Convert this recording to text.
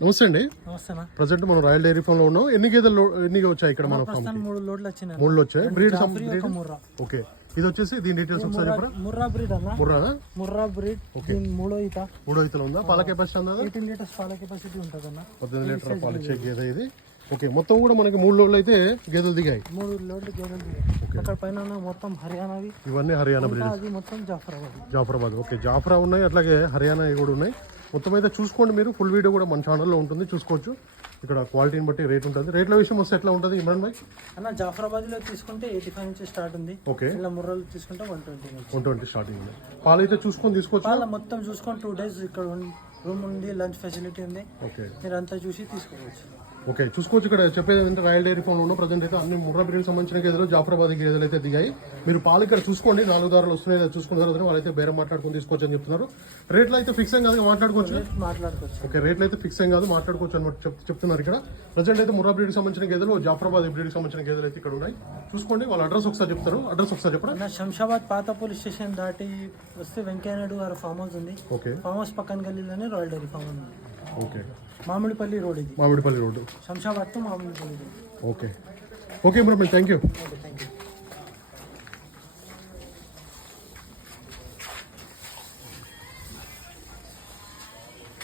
నమస్తే అండి. నమస్తేనా. ప్రజెంట్ మనం రాయల్ డైరీ ఫామ్ లో ఉన్నాం. ఎన్ని గేదెలు వచ్చాయి ఇక్కడ మన ఫామ్ కి? 3 లోడ్లు వచ్చినాయి. 3 వచ్చాయి. బ్రీడ్ ముర్రా. ఓకే, ఇది వచ్చేసి దీని డీటెయిల్స్ ఒకసారి చెప్పరా? ముర్రా బ్రీడ్ అన్న. ముర్రా బ్రీడ్. దీని మూడో ఈత ఉందా? పాల కెపాసిటీ ఉందా? 18 లీటర్స్ పాల కెపాసిటీ ఉంటుంది అన్న. 18 లీటర్ పాలు ఇచ్చే గేదె ఇది. ఓకే, మొత్తం కూడా మనకి 3 లోడ్లు అయితే గేదెలు దిగాయి. 3 లోడ్లు గేదెలు దిగాయి. అక్కడ పైన మొత్తం హర్యానావి. ఇవన్నీ హర్యానా బ్రీడ్. అది మొత్తం జాఫరాబాద్. ఓకే, జాఫరా ఉన్నాయి, అట్లాగే హర్యానా కూడా ఉన్నాయి. మొత్తం అయితే చూసుకోండి మీరు. ఫుల్ వీడియో కూడా మన ఛానల్లో ఉంటుంది, చూసుకోవచ్చు. ఇక్కడ క్వాలిటీని బట్టి రేట్ ఉంటుంది. రేట్ల విషయం వస్తే ఎట్లా ఉంటుంది ఇమ్రాన్ భాయ్? అన్న జాఫరాబాద్ లో తీసుకుంటే 85 నుంచి స్టార్ట్ ఉంది. ఓకే, ఇలా ముర్రాలు తీసుకుంటే 120 స్టార్టింగ్ ఉంది. పాలు అయితే చూసుకొని తీసుకోవచ్చు. పాలు మొత్తం చూసుకొని 2 days ఇక్కడ రూమ్ ఉంది, లంచ్ ఫెసిలిటీ ఉంది. ఓకే, మీరు అంతా చూసి తీసుకోవచ్చు. ఓకే, చూసుకోవచ్చు. ఇక్కడ చెప్పేది ఏంటంటే రాయల్ డైరీ ఫామ్ లో ప్రజెంట్ అయితే అన్ని ముర్రా బ్రీడ్ సంబంధించిన గేదెలు, జాఫరాబాద్ గేదెలు అయితే దిగాయి. మీరు పాలు ఇక్కడ చూసుకోండి, 4 దారులు వస్తున్నాయి, చూసుకున్న తర్వాత వాళ్ళైతే బేరం మాట్లాడుకుని తీసుకోవచ్చు అని చెప్తున్నారు. రేట్లు అయితే ఫిక్స్ ఏం కాదు, మాట్లాడుకోవచ్చు. ఓకే, రేట్లు అయితే ఫిక్స్ ఏం కాదు, మాట్లాడుకోవచ్చు అని చెప్తున్నారు. ఇక్కడ ప్రజెంట్ అయితే ముర్రా బ్రీడ్ సంబంధించిన గేదెలు, జాఫరాబాద్ బ్రీడ్ సంబంధించిన గేదెలు అయితే ఇక్కడ ఉన్నాయి. చూసుకోండి. వాళ్ళ అడ్రస్ ఒకసారి చెప్తారు. అడ్రస్ ఒకసారి చెప్పండి. శంషాబాద్ పాత పోలీస్ స్టేషన్ దాటి వస్తే వెంకయ్య నాయుడు గారు ఫామ్ హౌస్ ఉంది. ఓకే, ఫామ్ హౌస్ పక్కన గల్లీలోనే రాయల్ డైరీ ఫామ్ ఉంది. Okay, Mamidipalli road. ఇది Mamidipalli road, Shamshabad to Mamidipalli. Okay. Okay bro, thank you.